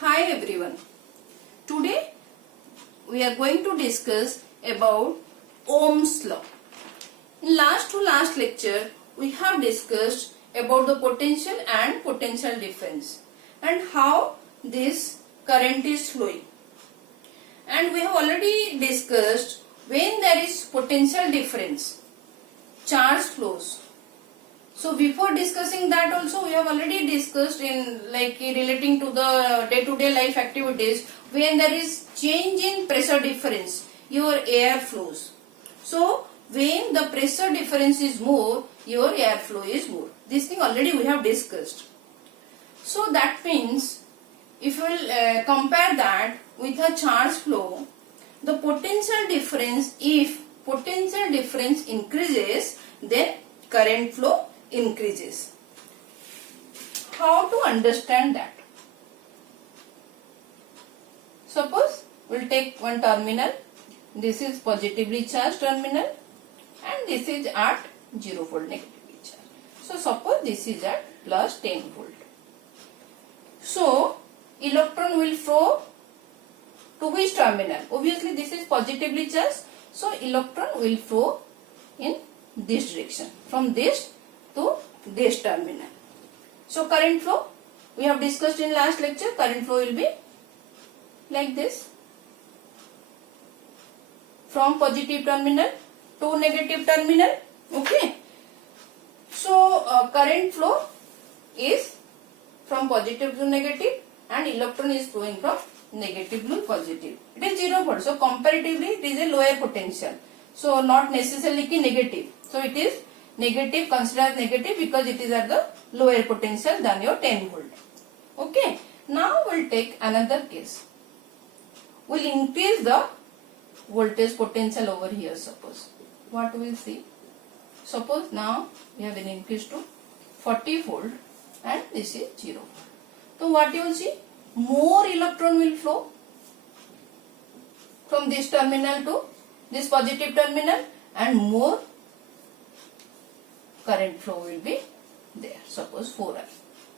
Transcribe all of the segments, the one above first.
Hi everyone. Today we are going to discuss about Ohm's law. In last lecture we have discussed about the potential and potential difference and how this current is flowing. And we have already discussed when there is potential difference, charge flows. So before discussing that also we have already discussed in relating to the day-to-day life activities, when there is change in pressure difference, your air flows. So when the pressure difference is more, your air flow is more. This thing already we have discussed. So that means if we will compare that with a charge flow, the potential difference, if potential difference increases, then current flow increases. How to understand that? Suppose we will take one terminal. This is positively charged terminal and this is at 0 volt negatively charged. So suppose this is at plus 10 volt. So electron will flow to which terminal? Obviously this is positively charged. So electron will flow in this direction, from this to this terminal. So current flow, we have discussed in last lecture, current flow will be like this, from positive terminal to negative terminal. Okay. So current flow is from positive to negative and electron is flowing from negative to positive. It is 0 volt. So comparatively it is a lower potential. So not necessarily negative. So it is negative, considered negative because it is at the lower potential than your 10 volt. Okay. Now we will take another case. We will increase the voltage potential over here, suppose. What we will see? Suppose now we have an increase to 40 volt and this is 0 volt. So what you will see? More electron will flow from this terminal to this positive terminal and more current flow will be there. Suppose 4I.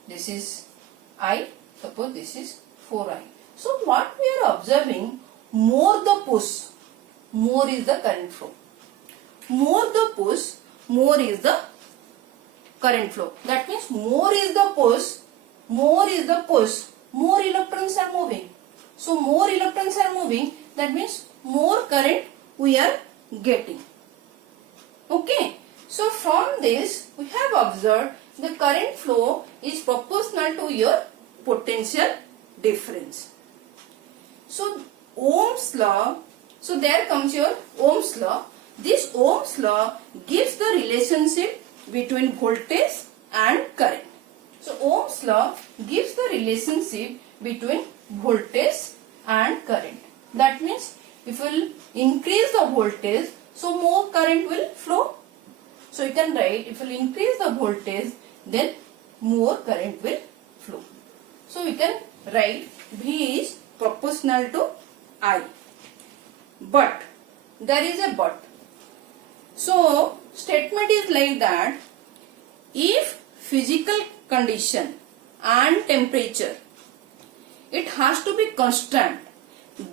This is I. Suppose this is 4I. So what we are observing, more the push, more is the current flow. More the push, more is the current flow. That means more is the push, more is the push, more electrons are moving. So more electrons are moving, that means more current we are getting. Okay. So from this we have observed the current flow is proportional to your potential difference. So Ohm's law, so there comes your Ohm's law. This Ohm's law gives the relationship between voltage and current. So Ohm's law gives the relationship between voltage and current. That means if we will increase the voltage, so more current will flow. So you can write, if you will increase the voltage, then more current will flow. So we can write V is proportional to I. But, there is a but. So statement is like that, if physical condition and temperature, it has to be constant,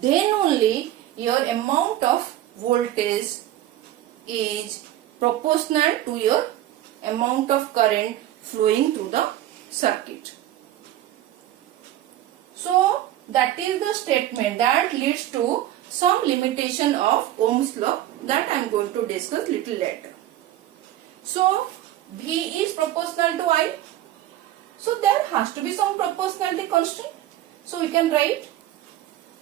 then only your amount of voltage is proportional to your amount of current flowing through the circuit. So that is the statement that leads to some limitation of Ohm's law that I am going to discuss little later. So V is proportional to I. So there has to be some proportionality constant. So we can write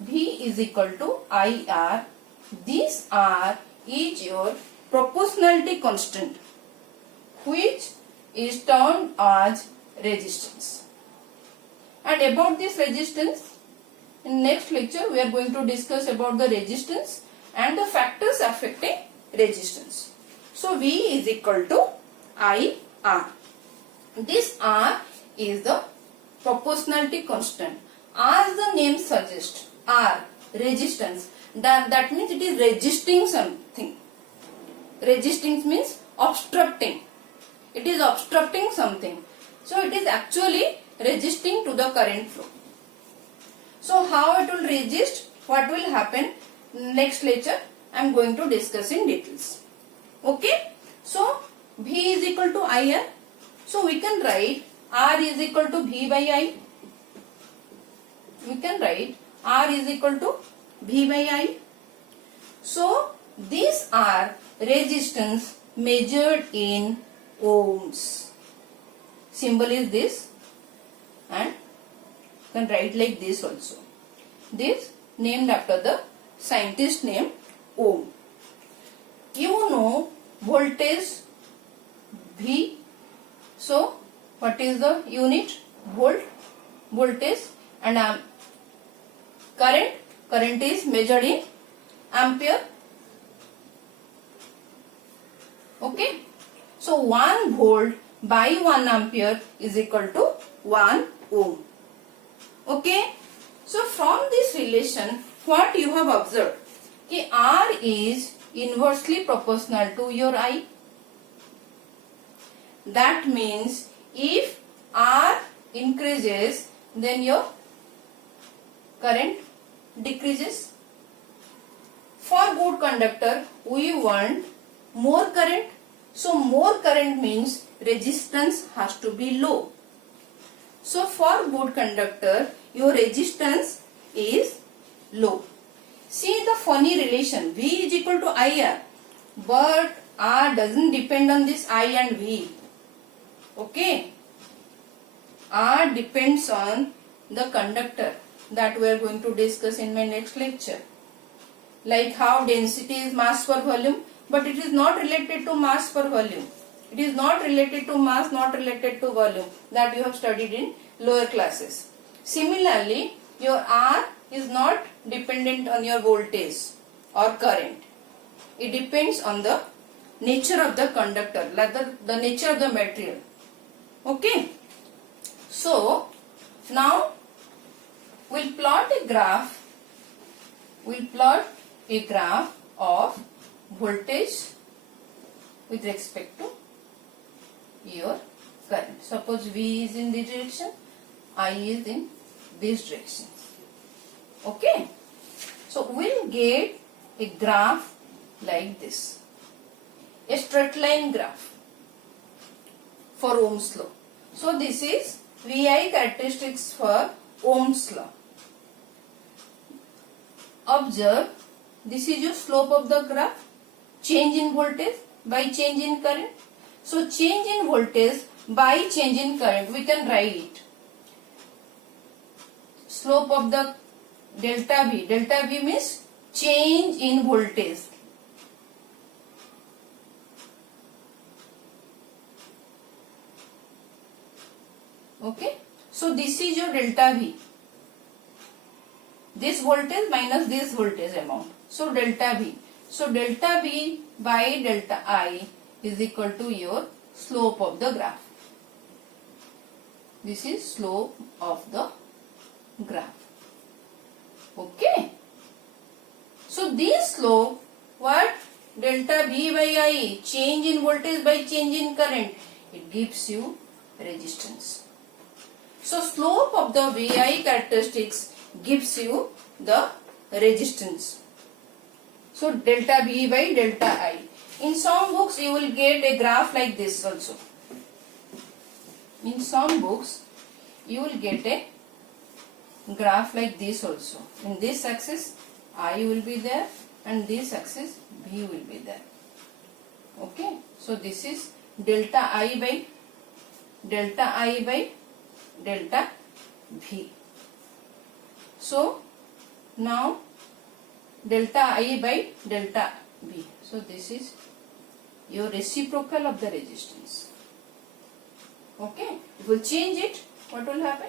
V is equal to IR. This R is your proportionality constant, which is termed as resistance. And about this resistance, in next lecture we are going to discuss about the resistance and the factors affecting resistance. So V is equal to IR. This R is the proportionality constant. As the name suggests, R, resistance, that means it is resisting something. Resisting means obstructing. It is obstructing something. So it is actually resisting to the current flow. So how it will resist, what will happen, next lecture I am going to discuss in details. Okay. So V is equal to IR. So we can write R is equal to V by I. We can write R is equal to V by I. So these are resistance measured in ohms. Symbol is this, and you can write like this also. This named after the scientist named Ohm. You know voltage V. So what is the unit? Volt. Voltage. And current. Current is measured in ampere. Okay. So 1 volt by 1 ampere is equal to 1 ohm. Okay. So from this relation, what you have observed? Ki R is inversely proportional to your I. That means if R increases, then your current decreases. For good conductor, we want more current. So more current means resistance has to be low. So for good conductor, your resistance is low. See the funny relation, V is equal to IR, but R doesn't depend on this I and V. Okay. R depends on the conductor, that we are going to discuss in my next lecture. Like how density is mass per volume, but it is not related to mass per volume. It is not related to mass, not related to volume, that you have studied in lower classes. Similarly, your R is not dependent on your voltage or current. It depends on the nature of the conductor, like the nature of the material. Okay. So now we'll plot a graph. We'll plot a graph of voltage with respect to your current. Suppose V is in this direction, I is in this direction. Okay. So we'll get a graph like this, a straight line graph for Ohm's law. So this is VI characteristics for Ohm's law. Observe, this is your slope of the graph, change in voltage by change in current. So change in voltage by change in current, we can write slope of the delta V. Delta V means change in voltage. Okay. So this is your delta V. This voltage minus this voltage amount. So delta V. So delta V by delta I is equal to your slope of the graph. This is slope of the graph. Okay. So this slope, what? Delta V by I, change in voltage by change in current, it gives you resistance. So slope of the VI characteristics gives you the resistance. So delta V by delta I. In some books you will get a graph like this also. In some books you will get a graph like this also. In this axis I will be there and this axis V will be there. Okay. So this is delta I by delta V. So now delta I by delta V. So this is your reciprocal of the resistance. Okay. If we change it, what will happen?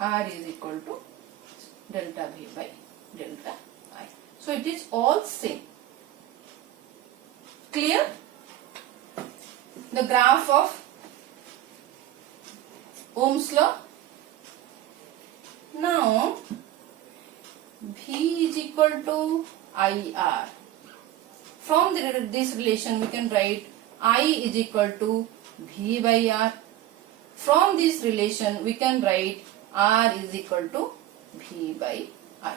R is equal to delta V by delta I. So it is all same. Clear? The graph of Ohm's law. Now V is equal to IR. From this relation we can write I is equal to V by R. From this relation we can write R is equal to V by I.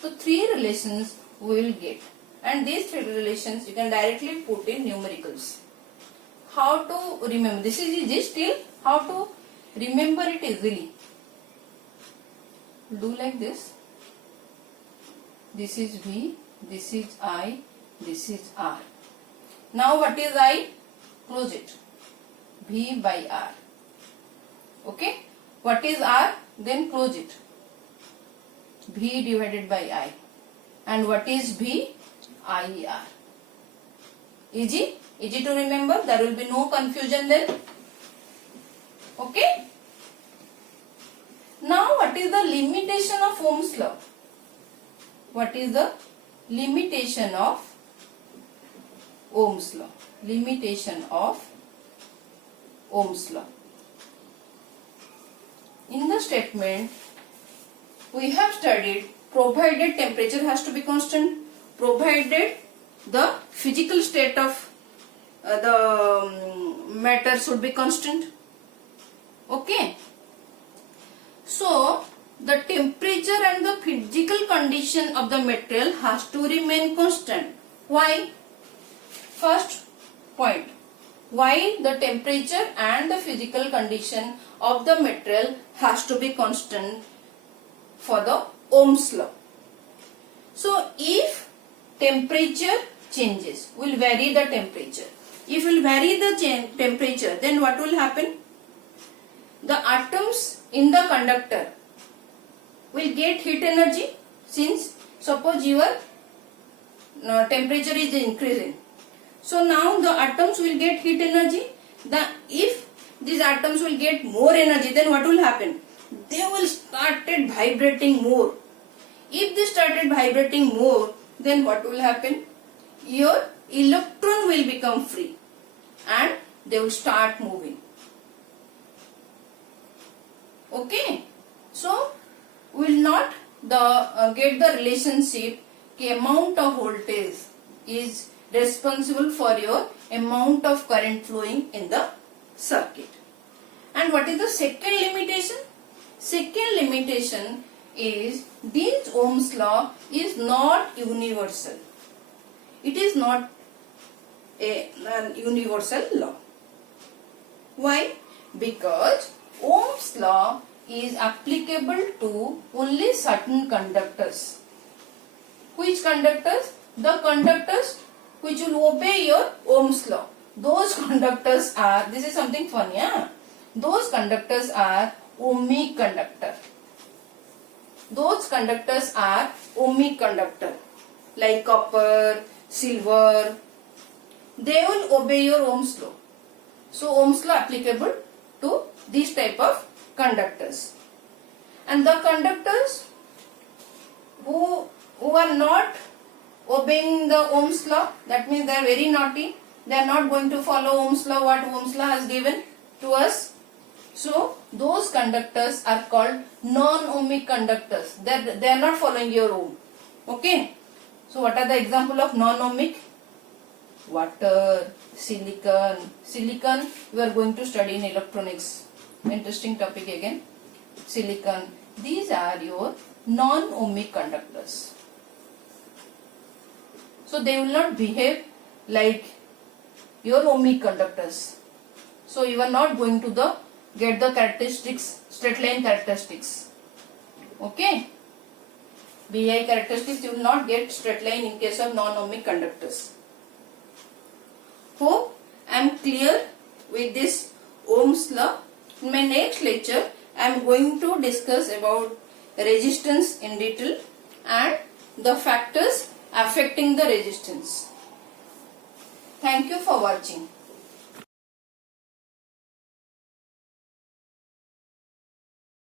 So 3 relations we will get, and these 3 relations you can directly put in numericals. How to remember? This is easy still. How to remember it easily? Do like this. This is V, this is I, this is R. Now what is I? Close it. V by R. Okay. What is R? Then close it. V divided by I. And what is V? IR. Easy? Easy to remember. There will be no confusion then. Okay. Now what is the limitation of Ohm's law? What is the limitation of Ohm's law? Limitation of Ohm's law. In the statement we have studied, provided temperature has to be constant, provided the physical state of the matter should be constant. Okay. So the temperature and the physical condition of the material has to remain constant. Why? First point. Why the temperature and the physical condition of the material has to be constant for the Ohm's law. So if temperature changes, will vary the temperature. If will vary the temperature, then what will happen? The atoms in the conductor will get heat energy, since suppose your temperature is increasing. So now the atoms will get heat energy. If these atoms will get more energy, then what will happen? They will started vibrating more. If they started vibrating more, then what will happen? Your electron will become free and they will start moving. Okay. So we will not get the relationship the amount of voltage is responsible for your amount of current flowing in the circuit. And what is the second limitation? Second limitation is this Ohm's law is not universal. It is not a universal law. Why? Because Ohm's law is applicable to only certain conductors. Which conductors? The conductors which will obey your Ohm's law. Those conductors are, this is something funny, those conductors are ohmic conductor. Those conductors are ohmic conductor, like copper, silver. They will obey your Ohm's law. So Ohm's law applicable to these type of conductors. And the conductors who are not obeying the Ohm's law, that means they are very naughty. They are not going to follow Ohm's law, what Ohm's law has given to us. So those conductors are called non-ohmic conductors. They are not following your Ohm. Okay. So what are the example of non-ohmic? Water, silicon. Silicon we are going to study in electronics. Interesting topic again. Silicon. These are your non-ohmic conductors. So they will not behave like your ohmic conductors. So you are not going to get the characteristics, straight line characteristics. Okay. BI characteristics you will not get straight line in case of non-ohmic conductors. Hope I am clear with this Ohm's law. In my next lecture I am going to discuss about resistance in detail and the factors affecting the resistance. Thank you for watching.